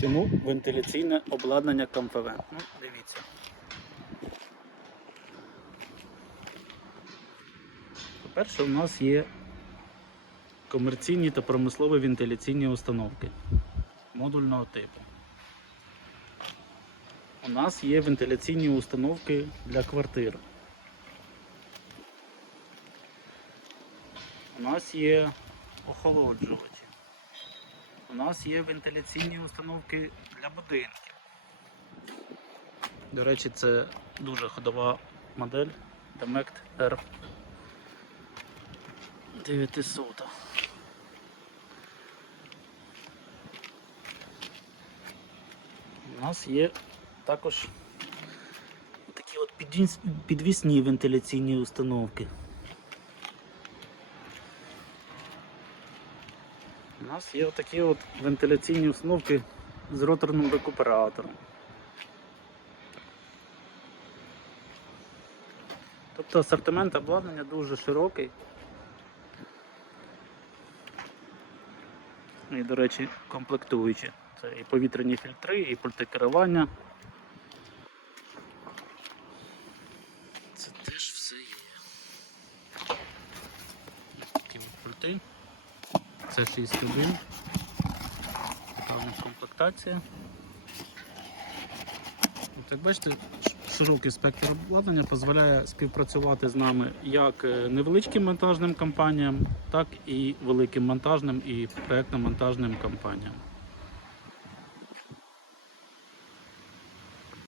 Чому вентиляційне обладнання Comfevent? Ну, дивіться. По-перше, у нас є комерційні та промислові вентиляційні установки модульного типу. У нас є вентиляційні установки для квартир. У нас є охолоджувачі. У нас є вентиляційні установки для будинків. До речі, це дуже ходова модель Demect R 900. У нас є також такі от підвісні вентиляційні установки. У нас є такі от вентиляційні установки з роторним рекуператором. Тобто асортимент обладнання дуже широкий. І, до речі, комплектуючі. Це і повітряні фільтри, і пульти керування. Це теж все є. Такі пульти. Це 6.1. Така певна комплектація. От як бачите, широкий спектр обладнання дозволяє співпрацювати з нами як е, невеличким монтажним компаніям, так і великим монтажним і проєктно-монтажним компаніям.